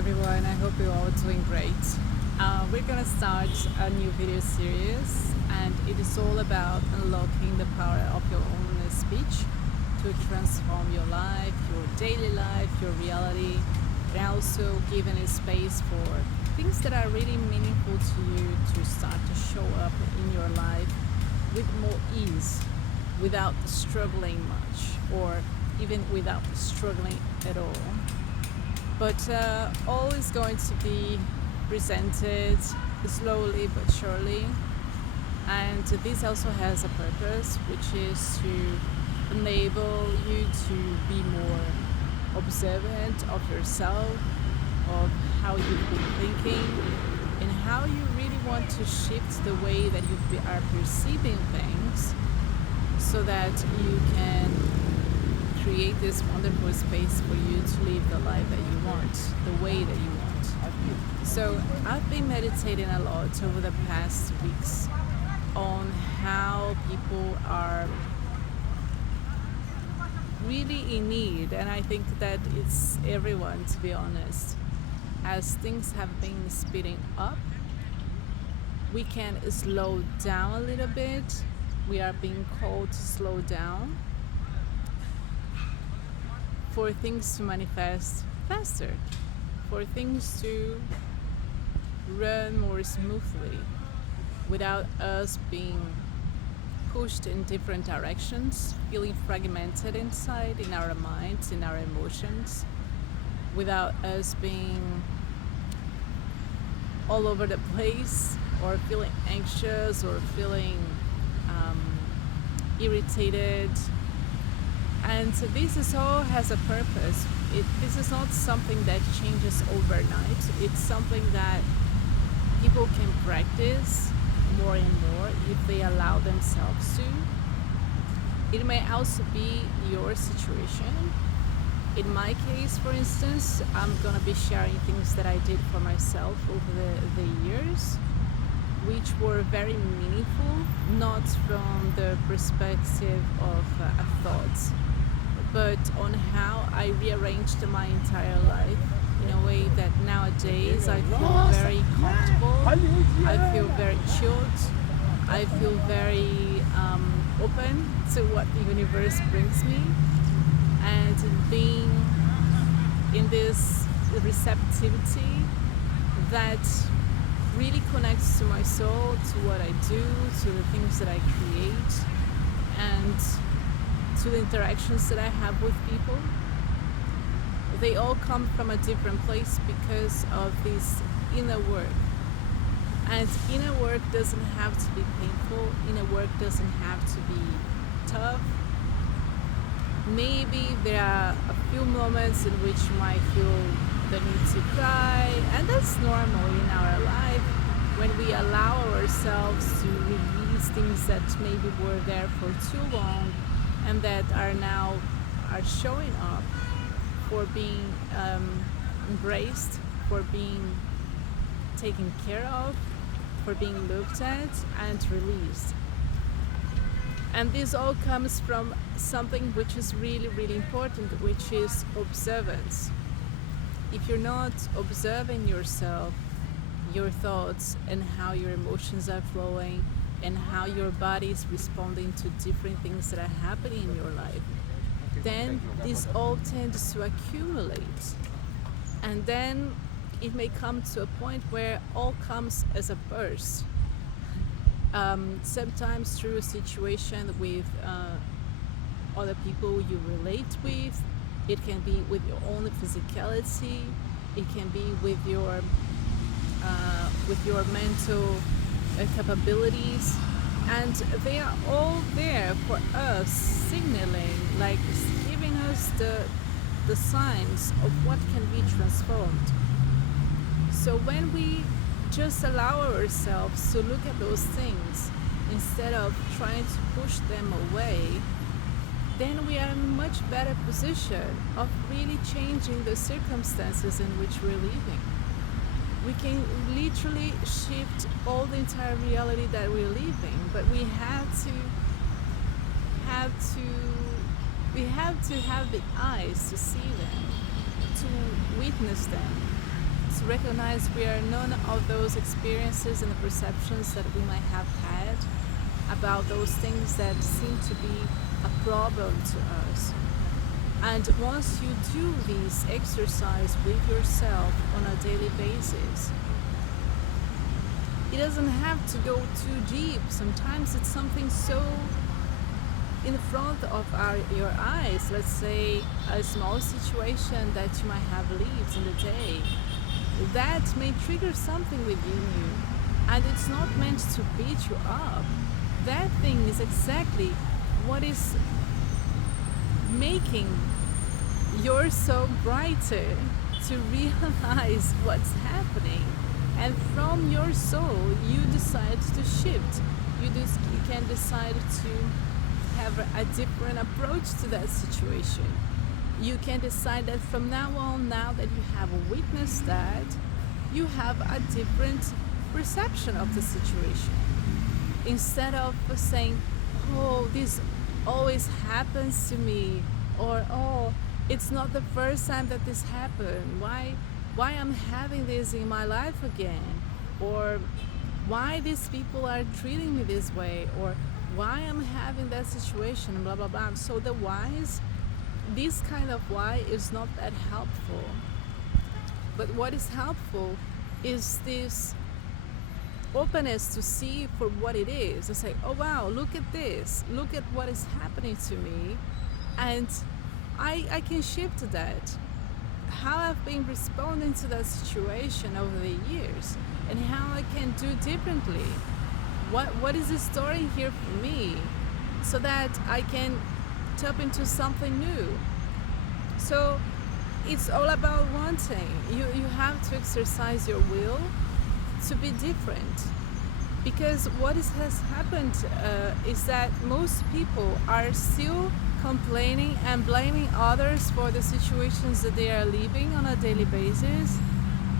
everyone. I hope you're all doing great. We're gonna start a new video series, and it is all about unlocking the power of your own speech to transform your life, your daily life, your reality, and also giving a space for things that are really meaningful to you to start to show up in your life with more ease, without struggling much, or even without struggling at all. But all is going to be presented slowly but surely. And this also has a purpose, which is to enable you to be more observant of yourself, of how you've been thinking, and how you really want to shift the way that you are perceiving things so that you can create this wonderful space for you to live the life that you want, the way that you want. So I've been meditating a lot over the past weeks on how people are really in need, and I think that it's everyone, to be honest. As things have been speeding up, we can slow down a little bit. We are being called to slow down for things to manifest faster, for things to run more smoothly without us being pushed in different directions, feeling fragmented inside, in our minds, in our emotions, without us being all over the place, or feeling anxious, or feeling irritated. And so this all has a purpose. This is not something that changes overnight. It's something that people can practice more and more if they allow themselves to. It may also be your situation. In my case, for instance, I'm going to be sharing things that I did for myself over the years, which were very meaningful, not from the perspective of a thought, but on how I rearranged my entire life in a way that nowadays I feel very comfortable, I feel very chilled, I feel very open to what the universe brings me, and being in this receptivity that really connects to my soul, to what I do, to the things that I create, and to the interactions that I have with people. They all come from a different place because of this inner work. And inner work doesn't have to be painful, inner work doesn't have to be tough. Maybe there are a few moments in which you might feel the need to cry, and that's normal in our life when we allow ourselves to release things that maybe were there for too long and that are showing up for being embraced, for being taken care of, for being looked at and released. And this all comes from something which is really, really important, which is observance. If you're not observing yourself, your thoughts, and how your emotions are flowing, and how your body is responding to different things that are happening in your life, then this all tends to accumulate. And then it may come to a point where all comes as a burst. Sometimes through a situation with other people you relate with. It can be with your own physicality. It can be with your mental capabilities, and they are all there for us, signaling, like giving us the signs of what can be transformed. So when we just allow ourselves to look at those things instead of trying to push them away, then we are in a much better position of really changing the circumstances in which we're living. We can literally shift all the entire reality that we're living, but we have to have the eyes to see them, to witness them, to recognize we are none of those experiences and the perceptions that we might have had about those things that seem to be a problem to us. And once you do this exercise with yourself on a daily basis, it doesn't have to go too deep. Sometimes it's something so in front of your eyes. Let's say a small situation that you might have lived in the day that may trigger something within you, and it's not meant to beat you up. That thing is exactly what is making your soul brighter, to realize what's happening. And from your soul you decide to shift. You can decide to have a different approach to that situation. You can decide that from now on, now that you have witnessed that, you have a different perception of the situation. Instead of saying, oh, this always happens to me, or oh, it's not the first time that this happened. Why I'm having this in my life again? Or why these people are treating me this way? Or why I'm having that situation, blah, blah, blah. So the whys, this kind of why is not that helpful. But what is helpful is this openness to see for what it is. To say, oh wow, look at this. Look at what is happening to me. And I can shift that. How I've been responding to that situation over the years, and how I can do differently. What is the story here for me, so that I can tap into something new. So it's all about wanting. You have to exercise your will to be different. Because what has happened is that most people are still complaining and blaming others for the situations that they are living on a daily basis,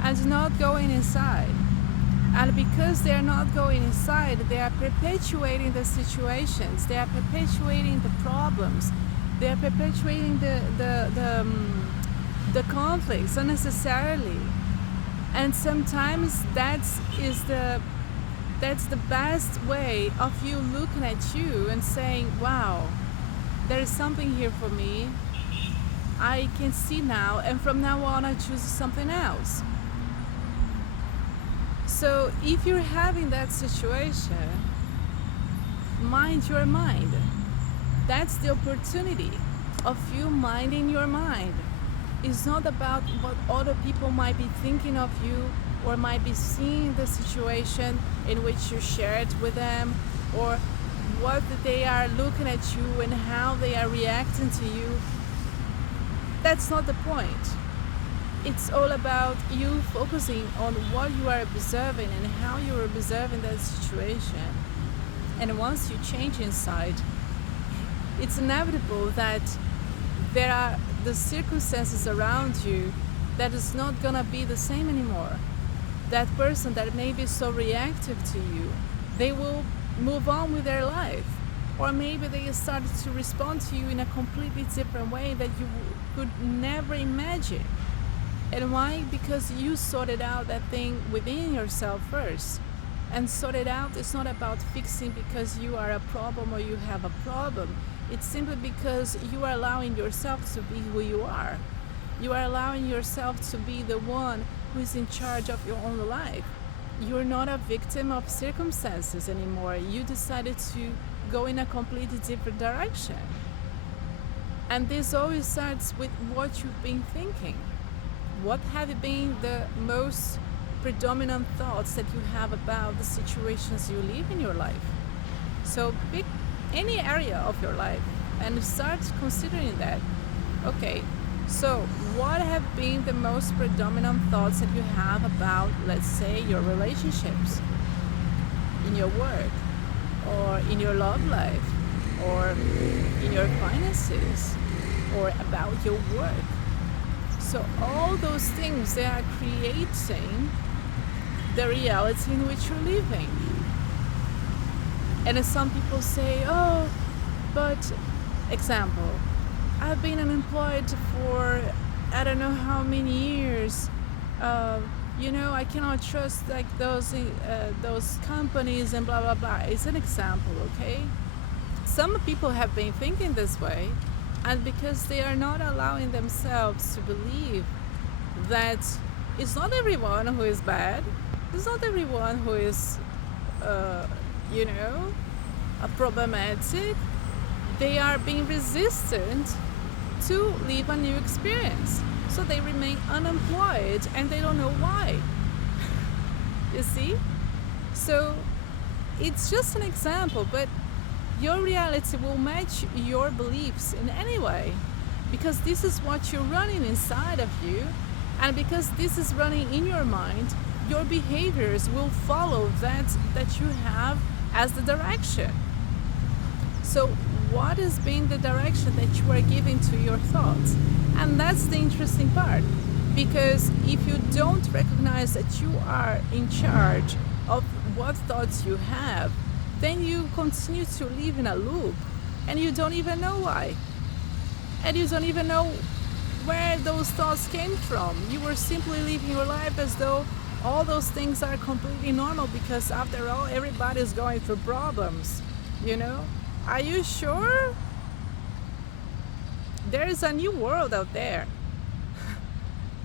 and not going inside. And because they are not going inside, they are perpetuating the situations, they are perpetuating the problems, they are perpetuating the conflicts unnecessarily. And sometimes that's the best way of you looking at you and saying, wow, there is something here for me. I can see now, and from now on I choose something else. So if you're having that situation, mind your mind. That's the opportunity of you minding your mind. It's not about what other people might be thinking of you, or might be seeing the situation in which you share it with them, or what they are looking at you and how they are reacting to you. That's not the point. It's all about you focusing on what you are observing and how you are observing that situation. And once you change inside, it's inevitable that there are the circumstances around you that is not gonna be the same anymore. That person that may be so reactive to you, they will move on with their life. Or maybe they started to respond to you in a completely different way that you could never imagine. And why? Because you sorted out that thing within yourself first. And sorted out is not about fixing because you are a problem or you have a problem. It's simply because you are allowing yourself to be who you are. You are allowing yourself to be the one who is in charge of your own life. You're not a victim of circumstances anymore. You decided to go in a completely different direction. And this always starts with what you've been thinking. What have been the most predominant thoughts that you have about the situations you live in your life? So pick any area of your life and start considering that. Okay, so what have been the most predominant thoughts that you have about, let's say, your relationships, in your work, or in your love life, or in your finances, or about your work? So all those things, they are creating the reality in which you're living. And as some people say, oh, but, example, I've been unemployed for I don't know how many years. I cannot trust like those companies and blah blah blah. It's an example, okay? Some people have been thinking this way, and because they are not allowing themselves to believe that it's not everyone who is bad, it's not everyone who is, uh, you know, problematic. They are being resistant to live a new experience. So they remain unemployed and they don't know why. You see? So it's just an example, but your reality will match your beliefs in any way because this is what you're running inside of you, and because this is running in your mind, your behaviors will follow that you have as the direction. So what is being the direction that you are giving to your thoughts? And that's the interesting part, because if you don't recognize that you are in charge of what thoughts you have, then you continue to live in a loop and you don't even know why. And you don't even know where those thoughts came from. You were simply living your life as though all those things are completely normal because after all, everybody's going through problems, you know? Are you sure? There is a new world out there,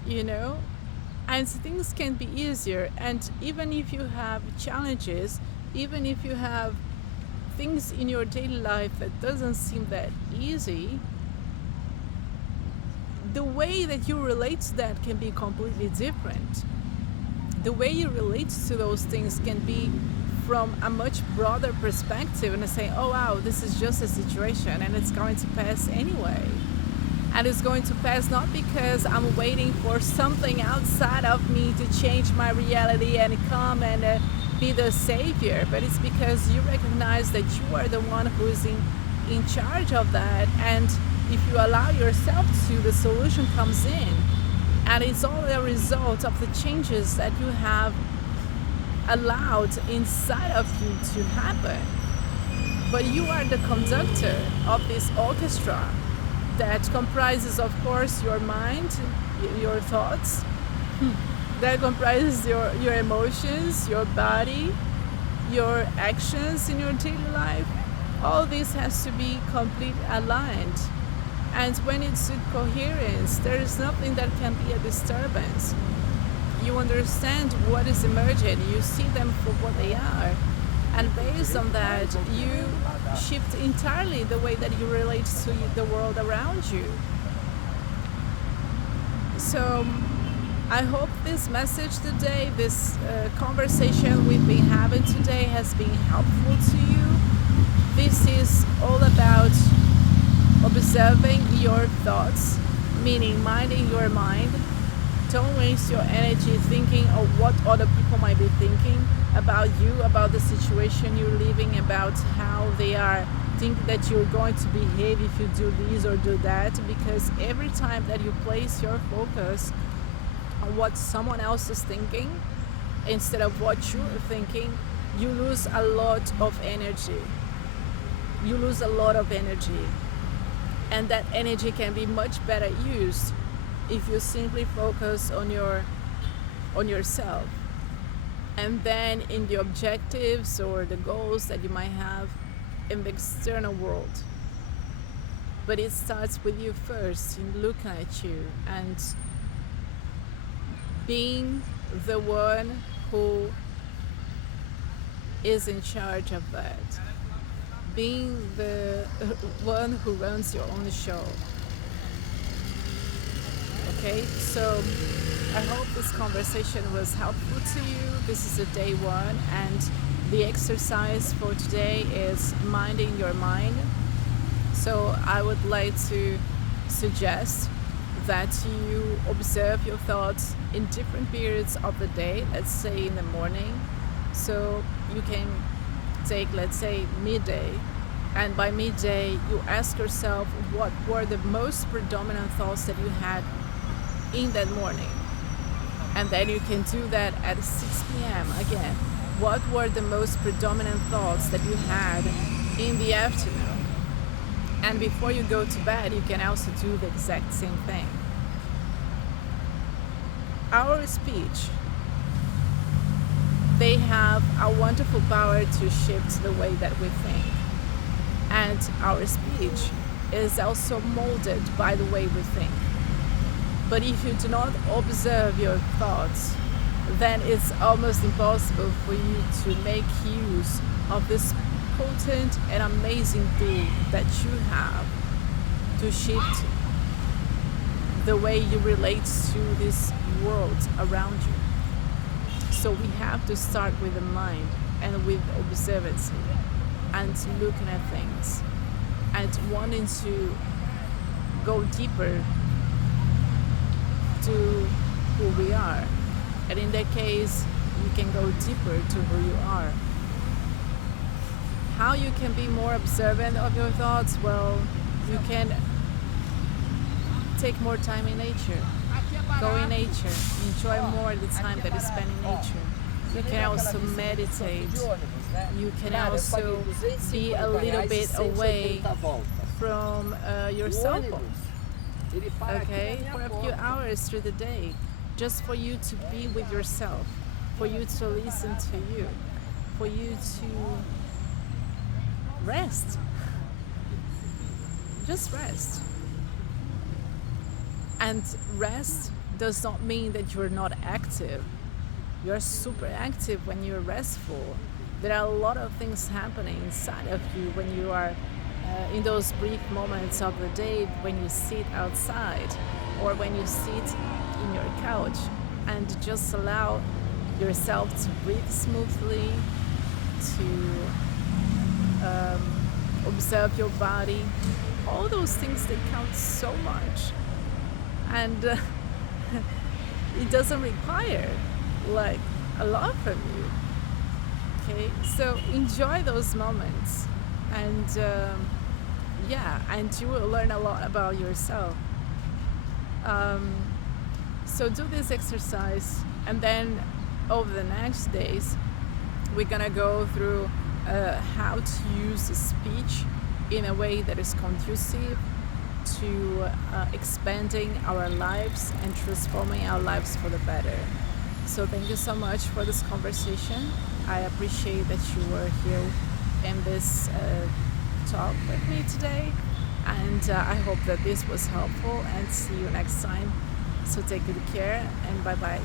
you know? And things can be easier. And even if you have challenges, even if you have things in your daily life that doesn't seem that easy, the way that you relate to that can be completely different. The way you relate to those things can be from a much broader perspective and say, oh wow, this is just a situation and it's going to pass anyway. And it's going to pass not because I'm waiting for something outside of me to change my reality and come and be the savior, but it's because you recognize that you are the one who is in charge of that. And if you allow yourself to, the solution comes in. And it's all a result of the changes that you have allowed inside of you to happen. But you are the conductor of this orchestra that comprises, of course, your mind, your thoughts, that comprises your emotions, your body, your actions in your daily life. All this has to be completely aligned. And when it's in coherence, there is nothing that can be a disturbance. You understand what is emerging, you see them for what they are, and based on that, you shift entirely the way that you relate to the world around you. So I hope this message today, this conversation we've been having today has been helpful to you. This is all about observing your thoughts, meaning minding your mind. Don't waste your energy thinking of what other people might be thinking about you, about the situation you're living, about how they are thinking that you're going to behave if you do this or do that. Because every time that you place your focus on what someone else is thinking instead of what you're thinking, you lose a lot of energy. You lose a lot of energy. And that energy can be much better used if you simply focus on yourself, and then in the objectives or the goals that you might have in the external world. But it starts with you first, in looking at you and being the one who is in charge of that, being the one who runs your own show. Okay, so I hope this conversation was helpful to you. This is the day one, and the exercise for today is minding your mind. So I would like to suggest that you observe your thoughts in different periods of the day, let's say in the morning. So you can take, let's say, midday, and by midday you ask yourself what were the most predominant thoughts that you had in that morning. And then you can do that at 6 p.m. again. What were the most predominant thoughts that you had in the afternoon? And before you go to bed, you can also do the exact same thing. Our speech they have a wonderful power to shift the way that we think. And our speech is also molded by the way we think. But if you do not observe your thoughts, then it's almost impossible for you to make use of this potent and amazing tool that you have to shift the way you relate to this world around you. So we have to start with the mind and with observancy and looking at things and wanting to go deeper to who we are. And in that case, you can go deeper to who you are. How you can be more observant of your thoughts? Well, you can take more time in nature. Go in nature. Enjoy more the time that you spend in nature. You can also meditate. You can also be a little bit away from your cell phone. Okay, for a few hours through the day, just for you to be with yourself, for you to listen to you, for you to rest. Just rest. And rest does not mean that you're not active. You're super active when you're restful. There are a lot of things happening inside of you when you are in those brief moments of the day, when you sit outside or when you sit in your couch and just allow yourself to breathe smoothly, to observe your body. All those things, they count so much. And it doesn't require like a lot from you. Okay, so enjoy those moments, and and you will learn a lot about yourself. So do this exercise, and then over the next days, we're gonna go through how to use speech in a way that is conducive to expanding our lives and transforming our lives for the better. So thank you so much for this conversation. I appreciate that you were here in this talk with me today, and I hope that this was helpful, and see you next time. So take good care, and bye bye.